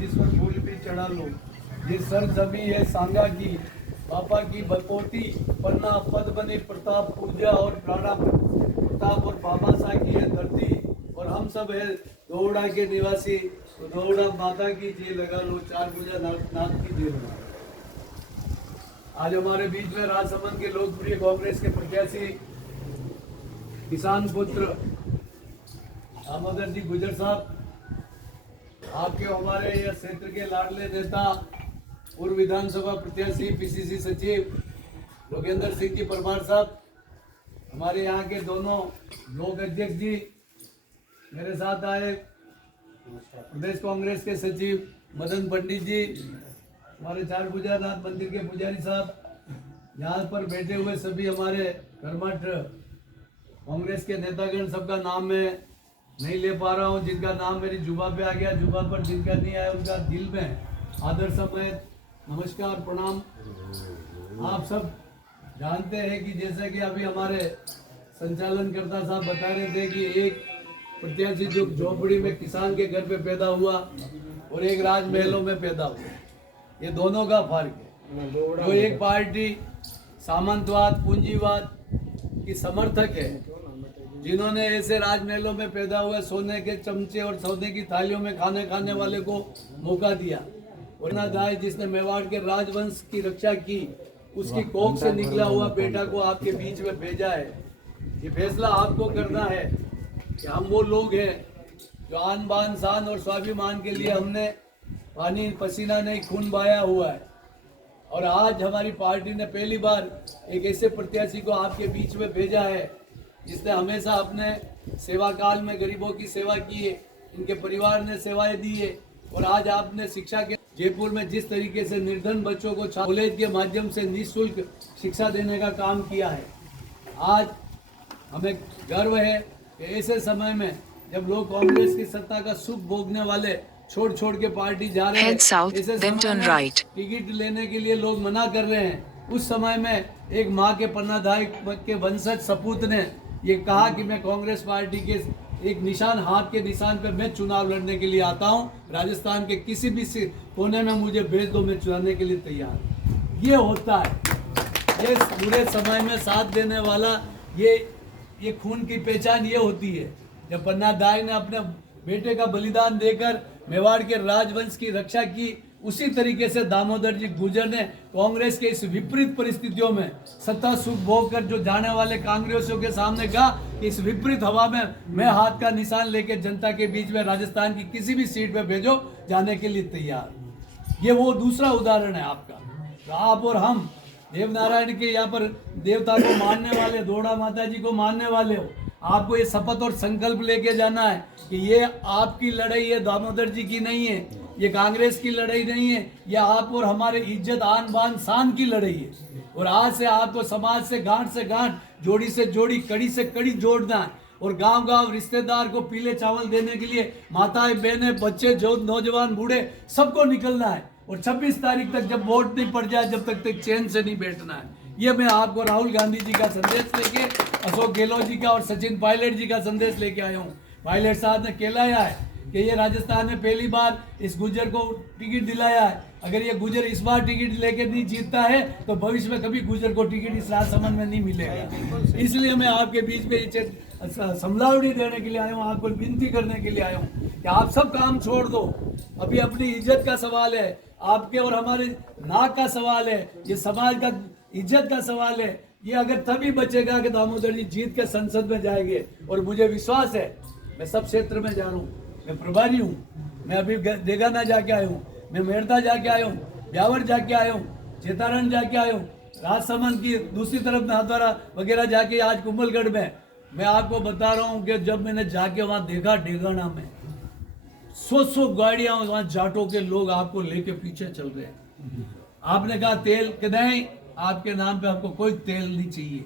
जिस पर फूल भी चढ़ा लो। ये सर जमी है सांगा की, बापा की बपोती, पन्ना पद बने प्रताप, पूजा और प्राणा प्रताप और बाबा सा की है धरती, और हम सब है दोहड़ा के निवासी। तो दोहड़ा माता की जय लगा लो, चार पूजा नाथ की जय लगा लो। आज हमारे बीच में राजसमंद के लोकप्रिय कांग्रेस के प्रत्याशी किसान पुत्र दामोदर जी गुजर साहब, आपके हमारे यह क्षेत्र के लाडले नेता पूर्व विधानसभा प्रत्याशी पीसीसी सचिव योगेंद्र सिंह जी परमार साहब, हमारे यहाँ के दोनों ब्लॉक अध्यक्ष जी, मेरे साथ आए प्रदेश कांग्रेस के सचिव मदन पंडित जी, हमारे चार पूजानाथ मंदिर के पुजारी साहब, यहाँ पर बैठे हुए सभी हमारे कर्मठ कांग्रेस के नेतागण, सबका नाम मैं नहीं ले पा रहा हूँ। जिनका नाम मेरी जुबा पे आ गया, जुबा पर जिनका नहीं आया उनका दिल में आदर समेत नमस्कार प्रणाम। आप सब जानते हैं कि जैसे कि अभी हमारे संचालनकर्ता साहब बता रहे थे कि एक प्रत्याशी जो झोपड़ी में किसान के घर पे पैदा हुआ और एक राजमहलों में पैदा हुआ, ये दोनों का फर्क है। जो एक पार्टी सामंतवाद पूंजीवाद की समर्थक है, जिन्होंने ऐसे राजमहलों में पैदा हुए सोने के चमचे और सोने की थालियों में खाने वाले को मौका दिया, वरना दाई जिसने मेवाड़ के राजवंश की रक्षा की, उसकी कोख से निकला हुआ बेटा को आपके बीच में भेजा है। ये फैसला आपको करना है कि हम वो लोग हैं जो आन बान शान और स्वाभिमान के लिए हमने पानी पसीना नहीं खून बहाया हुआ है, और आज हमारी पार्टी ने पहली बार एक ऐसे प्रत्याशी को आपके बीच में भेजा है जिसने हमेशा अपने सेवा काल में गरीबों की सेवा की है, इनके परिवार ने सेवाएं दी है, और आज आपने शिक्षा के जयपुर में जिस तरीके से निर्धन बच्चों को कॉलेज के माध्यम से निःशुल्क शिक्षा देने का काम किया है, आज हमें गर्व है कि ऐसे समय में जब लोग कांग्रेस की सत्ता का सुख भोगने वाले छोड़ छोड़ के पार्टी जा रहे हैं, ऐसे समय में टिकट लेने के लिए लोग मना कर रहे हैं, उस समय में एक माँ के पन्नाधाय के वंशज सपूत ने ये कहा कि मैं कांग्रेस पार्टी के एक निशान, हाथ के निशान पे मैं चुनाव लड़ने के लिए आता हूँ, राजस्थान के किसी भी कोने में मुझे भेज दो, मैं चुनाने के लिए तैयार। ये होता है, ये बुरे समय में साथ देने वाला, ये खून की पहचान ये होती है। जब पन्नाधाय ने अपने बेटे का बलिदान देकर मेवाड़ के राजवंश की रक्षा की, उसी तरीके से दामोदर जी गुजर ने कांग्रेस के इस विपरीत परिस्थितियों में सत्ता सुख भोग कर जो जाने वाले कांग्रेसियों के सामने कहा कि इस विपरीत हवा में मैं हाथ का निशान लेके जनता के बीच में राजस्थान की किसी भी सीट पे भेजो, जाने के लिए तैयार। ये वो दूसरा उदाहरण है आपका। तो आप और हम देवनारायण के यहाँ पर देवता को मानने वाले, दोड़ा माता जी को मानने वाले हो, आपको ये शपथ और संकल्प लेके जाना है कि ये आपकी लड़ाई है, दामोदर जी की नहीं है, ये कांग्रेस की लड़ाई नहीं है, ये आप और हमारे इज्जत आन बान शान की लड़ाई है। और आज से आपको समाज से गांठ, जोड़ी से जोड़ी, कड़ी से कड़ी जोड़ना है, और गांव गांव रिश्तेदार को पीले चावल देने के लिए माताएं बहनें बच्चे जो नौजवान बूढ़े सबको निकलना है, और 26 तारीख तक जब वोट नहीं पड़ जाए जब तक चैन से नहीं बैठना है। ये मैं आपको राहुल गांधी जी का संदेश लेके, अशोक गहलोत जी का और सचिन पायलट जी का संदेश लेके आया हूँ। पायलट साहब ने कहलाया है कि ये राजस्थान में पहली बार इस गुजर को टिकट दिलाया है। अगर ये गुजर इस बार टिकट लेके नहीं जीतता है तो भविष्य में कभी गुजर को टिकट इस राजसमंद में नहीं मिलेगा। इसलिए मैं आपके बीच में समझावटी देने के लिए आया हूँ, आपको विनती करने के लिए आया हूँ कि आप सब काम छोड़ दो। अभी अपनी इज्जत का सवाल है, आपके और हमारे नाक का सवाल है, ये समाज का इज्जत का सवाल है। ये अगर तभी बचेगा कि दामोदर जी जीत के संसद में जाएंगे, और मुझे विश्वास है, मैं सब क्षेत्र में जा रहा हूँ, मैं प्रभारी हूँ, मैं अभी देगाना जाके आया हूँ, मैं मेड़ता जाके आया हूँ, ब्यावर जाके आया हूँ, चेतारण जाके आया हूँ, राजसमंद की दूसरी तरफ नाथद्वारा वगैरह जाके आज कुंभलगढ़ में। मैं आपको बता रहा हूँ कि जब मैंने जाके वहाँ देखा डेगाना में 100 गाड़ियाँ वहाँ जाटों के लोग आपको लेके पीछे चल रहे हैं। आपने कहा तेल कि नहीं, आपके नाम पे हमको कोई तेल नहीं चाहिए,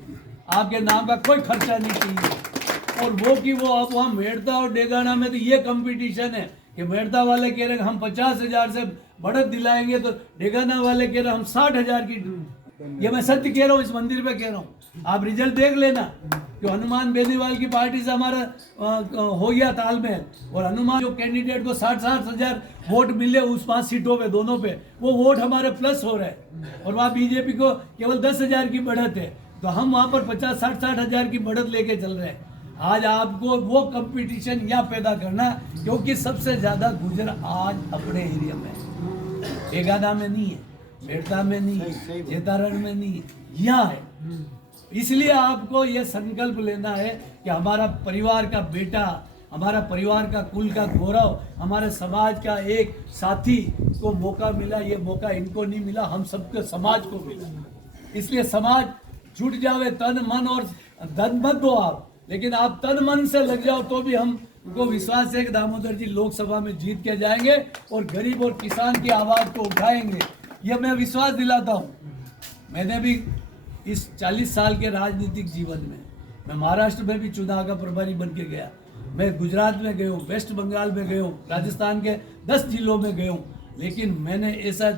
आपके नाम का कोई खर्चा नहीं चाहिए। और वो कि वो आप वहाँ मेड़ता और डेगाना में तो ये कंपटीशन है कि मेड़ता वाले कह रहे हैं हम 50,000 से बढ़त दिलाएंगे, तो डेगाना वाले कह रहे हैं हम 60,000 की ये मैं सत्य कह रहा हूँ, इस मंदिर पे कह रहा हूँ। आप रिजल्ट देख लेना कि हनुमान बेनीवाल की पार्टी से हमारा हो गया तालमेल, और हनुमान जो कैंडिडेट को 60-60 हजार वोट मिले उस 5 सीटों पे, दोनों पे, वो वोट हमारे प्लस हो रहे हैं, और वहाँ बीजेपी को केवल 10,000 की बढ़त है, तो हम वहाँ पर 50-60 हजार की बढ़त लेके चल रहे हैं। आज आपको वो कंपटीशन यहाँ पैदा करना, क्योंकि सबसे ज्यादा गुजर आज अपने एरिया में है, बेगाना में नहीं है, बेड़ता में नहीं है, जेतारण में नहीं है, यहाँ है। इसलिए आपको ये संकल्प लेना है कि हमारा परिवार का बेटा, हमारा परिवार का कुल का गौरव, हमारे समाज का एक साथी को मौका मिला, ये मौका इनको नहीं मिला, हम सबके समाज को मिला। इसलिए समाज जुट जावे, तन मन और धन मत दो आप, लेकिन आप तन मन से लग जाओ तो भी हमको विश्वास है कि दामोदर जी लोकसभा में जीत के जाएंगे और गरीब और किसान की आवाज को उठाएंगे। ये मैं विश्वास दिलाता हूँ। मैंने भी इस 40 साल के राजनीतिक जीवन में, मैं महाराष्ट्र में भी चुनाव का प्रभारी बन के गया, मैं गुजरात में गया हूँ, वेस्ट बंगाल में गया हूँ, राजस्थान के 10 जिलों में गया हूँ, लेकिन मैंने ऐसा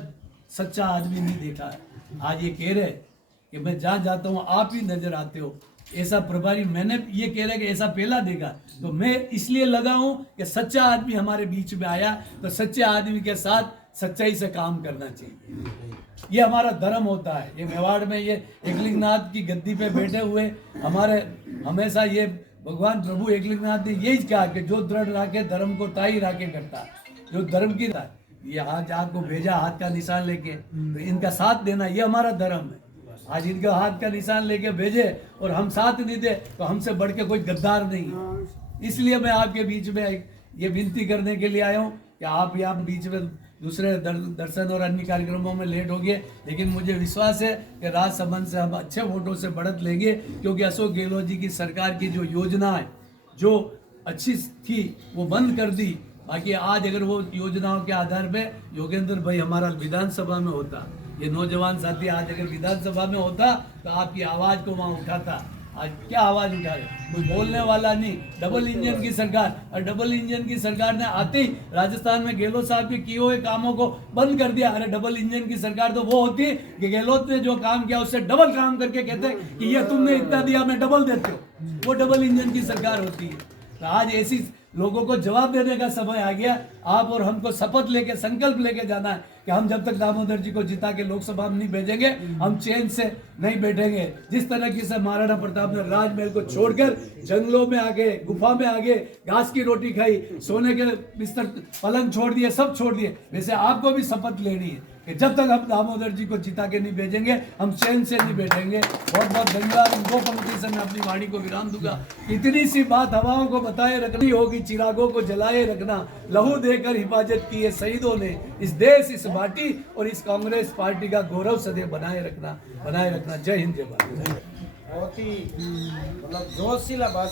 सच्चा आदमी नहीं देखा है। आज ये कह रहे कि मैं जहाँ जाता हूँ आप ही नजर आते हो, ऐसा प्रभारी मैंने ये कह रहे कि ऐसा पहला देखा, तो मैं इसलिए लगा हूँ कि सच्चा आदमी हमारे बीच में आया, तो सच्चे आदमी के साथ सच्चाई से काम करना चाहिए। ये हमारा धर्म होता है। ये मेवाड़ में ये एकलिंगनाथ की गद्दी पे बैठे हुए हमारे हमेशा ये भगवान प्रभु एकलिंगनाथ ने यही कहा कि जो दृढ़ राखे धर्म को ताई राखे करता, जो धर्म की ये आज आपको भेजा हाथ का निशान लेके, तो इनका साथ देना ये हमारा धर्म है। आज इनका हाथ का निशान लेके भेजे और हम साथ नहीं दे तो हमसे बढ़ के कोई गद्दार नहीं है। इसलिए मैं आपके बीच में ये विनती करने के लिए आया हूँ कि आप यहाँ बीच में दूसरे दर्शन और अन्य कार्यक्रमों में लेट हो गए, लेकिन मुझे विश्वास है कि राजसमंद से हम अच्छे वोटों से बढ़त लेंगे, क्योंकि अशोक गहलोत जी की सरकार की जो योजना है जो अच्छी थी वो बंद कर दी। बाकी आज अगर वो योजनाओं के आधार पे योगेंद्र भाई हमारा विधानसभा में होता, ये नौजवान साथी आज अगर विधानसभा में होता तो आपकी आवाज को वहाँ उठाता। आज क्या आवाज उठा रहे, कोई बोलने वाला नहीं। डबल इंजन की सरकार, और डबल इंजन की सरकार ने आते ही राजस्थान में गहलोत साहब के किए हुए कामों को बंद कर दिया। अरे डबल इंजन की सरकार तो वो होती कि गहलोत ने जो काम किया उससे डबल काम करके कहते कि ये तुमने इतना दिया मैं डबल देते हो, वो डबल इंजन की सरकार होती है। तो आज ऐसी लोगों को जवाब देने का समय आ गया। आप और हमको शपथ लेके संकल्प लेके जाना है कि हम जब तक दामोदर जी को जिता के लोकसभा में नहीं भेजेंगे हम चैन से नहीं बैठेंगे। जिस तरह की से महाराणा प्रताप ने राजमहल को छोड़कर जंगलों में आगे, गुफा में आगे घास की रोटी खाई, सोने के बिस्तर पलंग छोड़ दिए, सब छोड़ दिए, वैसे आपको भी शपथ लेनी है कि जब तक हम दामोदर जी को जिता के नहीं भेजेंगे हम चैन से नहीं बैठेंगे। बहुत बहुत धन्यवाद। इन दो पंक्ति से मैं अपनी वाणी को विराम दूंगा। इतनी सी बात हवाओं को बताए रखनी होगी, चिरागों को जलाए रखना, लहू देकर हिफाजत की है शहीदों ने, इस देश, इस माटी और इस कांग्रेस पार्टी का गौरव सदैव बनाए रखना, बनाए रखना। जय हिंद, जय भारत। बहुत ही मतलब जोशीला बात